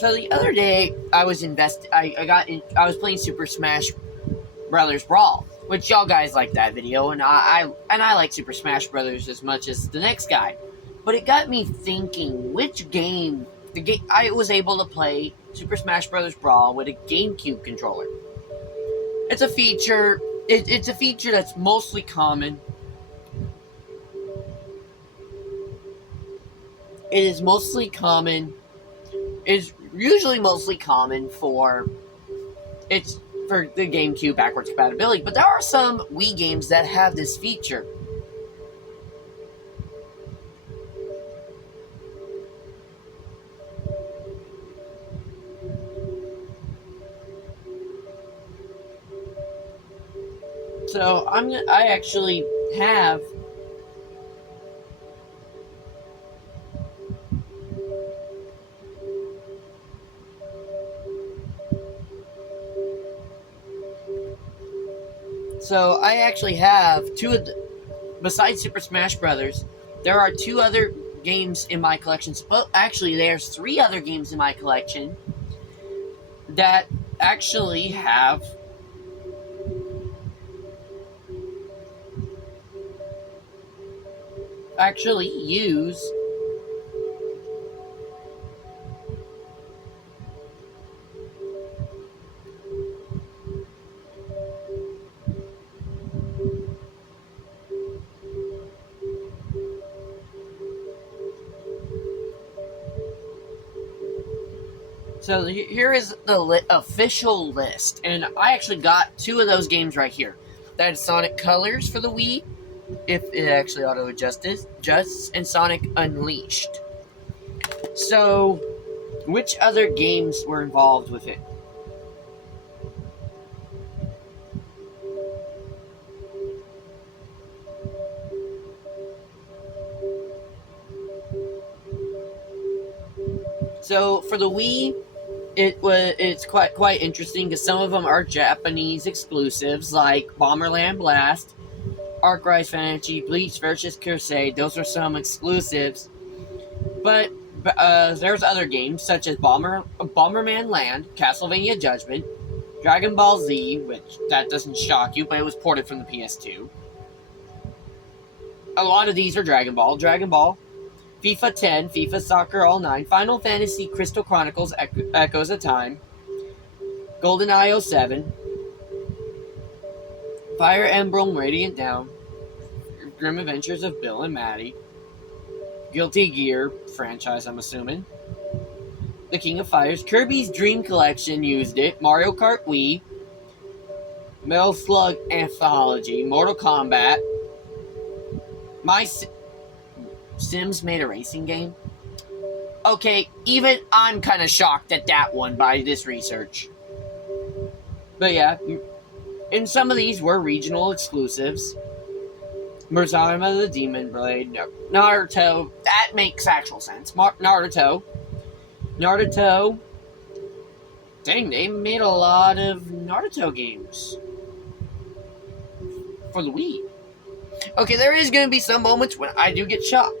So the other day, I was I was playing Super Smash Brothers Brawl, which y'all guys like that video, and I like Super Smash Brothers as much as the next guy. But it got me thinking, which game I was able to play Super Smash Brothers Brawl with a GameCube controller. It's a feature. It's a feature that's mostly common. It is mostly common. Is usually mostly common for the GameCube backwards compatibility, but there are some Wii games that have this feature. So I actually have two of besides Super Smash Brothers, there are two other games in my collection. Well, actually, there's three other games in my collection that actually use So here is the official list, and I actually got two of those games right here. That is Sonic Colors for the Wii, if it actually auto-adjusts, and Sonic Unleashed. So, which other games were involved with it? So, for the Wii, it's quite interesting because some of them are Japanese exclusives, like Bomberland Blast, Arc Rise Fantasy, Bleach vs. Crusade. Those are some exclusives. But there's other games such as Bomberman Land, Castlevania Judgment, Dragon Ball Z, which that doesn't shock you, but it was ported from the PS2. A lot of these are Dragon Ball, FIFA 10, FIFA Soccer All 9, Final Fantasy Crystal Chronicles Echoes of Time, GoldenEye 07, Fire Emblem Radiant Dawn, Grim Adventures of Bill and Maddie, Guilty Gear franchise, I'm assuming, The King of Fighters, Kirby's Dream Collection used it, Mario Kart Wii, Metal Slug Anthology, Mortal Kombat, Sims made a racing game? Okay, even I'm kind of shocked at that one by this research. But yeah, and some of these were regional exclusives. Murzama the Demon Blade, Naruto, that makes actual sense. Naruto. Dang, they made a lot of Naruto games for the Wii. Okay, there is going to be some moments when I do get shocked.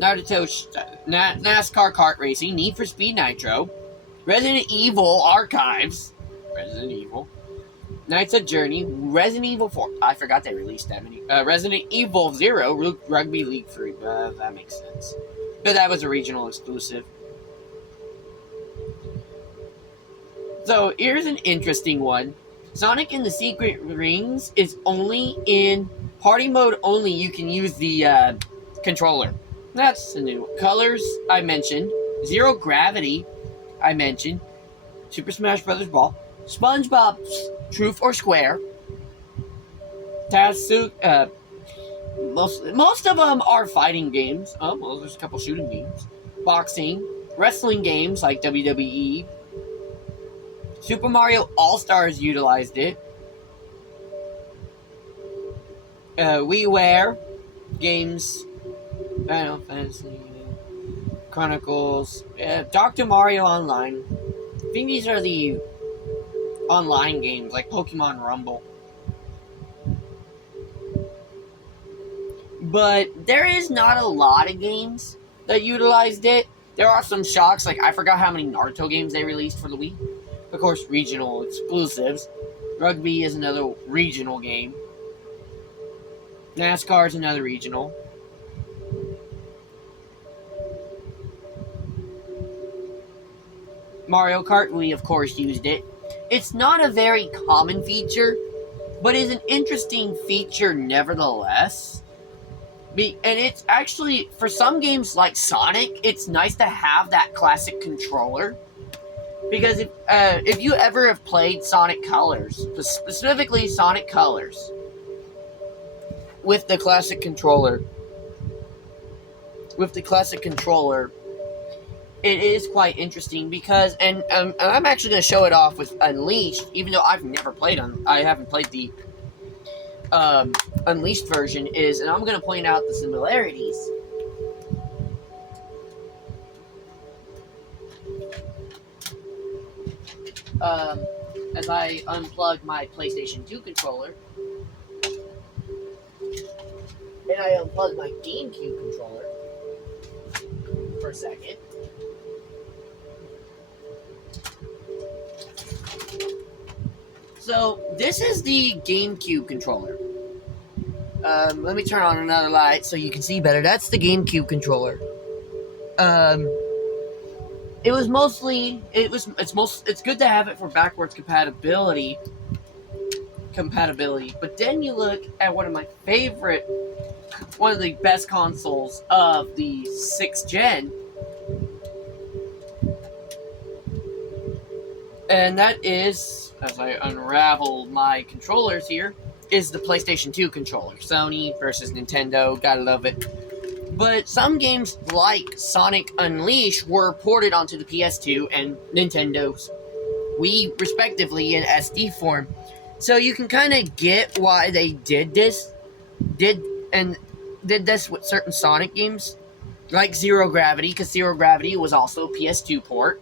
Naruto, NASCAR Kart Racing, Need for Speed Nitro, Resident Evil Archives, Resident Evil, Knights of Journey, Resident Evil 4, I forgot they released that many, Resident Evil 0, Rugby League 3, that makes sense. But that was a regional exclusive. So, here's an interesting one. Sonic and the Secret Rings is only in party mode only. You can use the controller. That's the new Colors I mentioned. Zero Gravity I mentioned. Super Smash Brothers Brawl. SpongeBob's Truth or Square. Most of them are fighting games. Oh, well, there's a couple shooting games. Boxing. Wrestling games like WWE. Super Mario All-Stars utilized it. WiiWare games. Final Fantasy Chronicles. Dr. Mario Online. I think these are the online games like Pokemon Rumble. But there is not a lot of games that utilized it. There are some shocks, like I forgot how many Naruto games they released for the Wii. Of course, regional exclusives. Rugby is another regional game. NASCAR is another regional. Mario Kart, we of course used it. It's not a very common feature, but is an interesting feature nevertheless. And it's actually, for some games like Sonic, it's nice to have that classic controller. Because if you ever have played Sonic Colors, specifically Sonic Colors, with the classic controller, it is quite interesting because, and I'm actually going to show it off with Unleashed, even though I've never played I haven't played the Unleashed version, and I'm going to point out the similarities. As I unplug my PlayStation 2 controller, and I unplug my GameCube controller for a second. So, this is the GameCube controller. Let me turn on another light so you can see better. That's the GameCube controller. It's good to have it for backwards compatibility. But then you look at one of the best consoles of the 6th gen. And that is, as I unravel my controllers here, is the PlayStation 2 controller. Sony versus Nintendo, gotta love it. But some games like Sonic Unleashed were ported onto the PS2 and Nintendo's Wii, respectively, in SD form. So you can kind of get why they did this with certain Sonic games, like Zero Gravity, because Zero Gravity was also a PS2 port,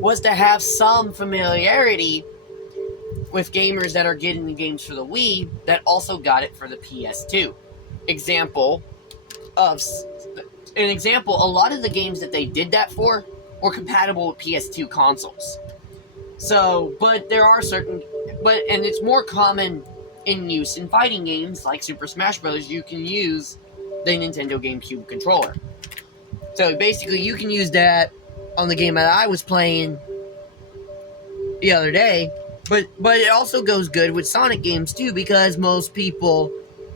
was to have some familiarity with gamers that are getting the games for the Wii that also got it for the PS2. A lot of the games that they did that for were compatible with PS2 consoles. So, but there are and it's more common in use in fighting games like Super Smash Bros. You can use the Nintendo GameCube controller. So basically, you can use that on the game that I was playing the other day. But it also goes good with Sonic games too, because most people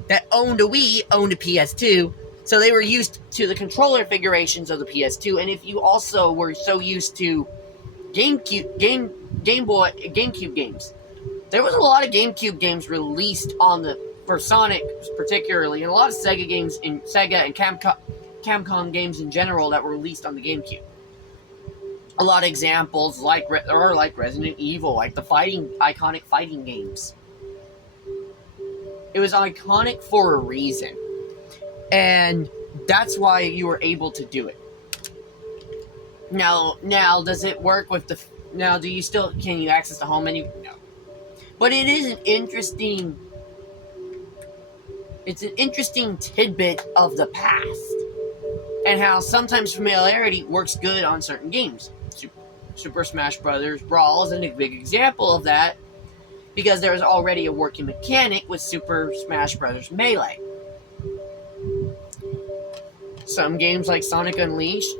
that owned a Wii owned a PS2, so they were used to the controller configurations of the PS2. And if you also were so used to GameCube games, there was a lot of GameCube games released for Sonic particularly, and a lot of Sega games and Capcom games in general that were released on the GameCube. A lot of examples like Resident Evil, like the iconic fighting games. It was iconic for a reason, and that's why you were able to do it. Now, does it work with the? Now, can you access the home menu? No, but it is an interesting. It's an interesting tidbit of the past, and how sometimes familiarity works good on certain games. Super Smash Bros. Brawl is a big example of that, because there was already a working mechanic with Super Smash Bros. Melee. Some games like Sonic Unleashed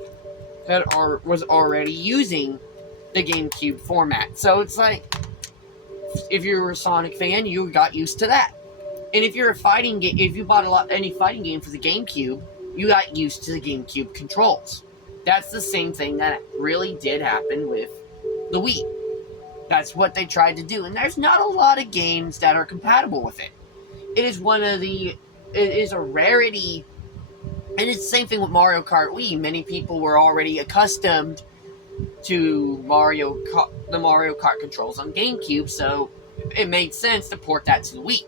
was already using the GameCube format. So it's like, if you were a Sonic fan, you got used to that. And if you're if you bought any fighting game for the GameCube, you got used to the GameCube controls. That's the same thing that really did happen with the Wii. That's what they tried to do, and there's not a lot of games that are compatible with it. It is a rarity, and it's the same thing with Mario Kart Wii. Many people were already accustomed to the Mario Kart controls on GameCube, so it made sense to port that to the Wii.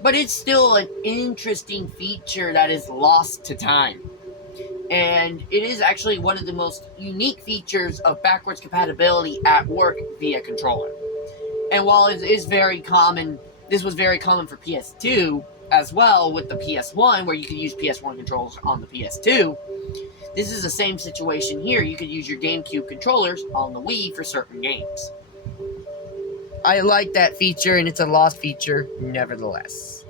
But it's still an interesting feature that is lost to time. And it is actually one of the most unique features of backwards compatibility at work via controller. And while it is very common, this was very common for PS2, as well with the PS1, where you could use PS1 controllers on the PS2. This is the same situation here. You could use your GameCube controllers on the Wii for certain games. I like that feature, and it's a lost feature nevertheless.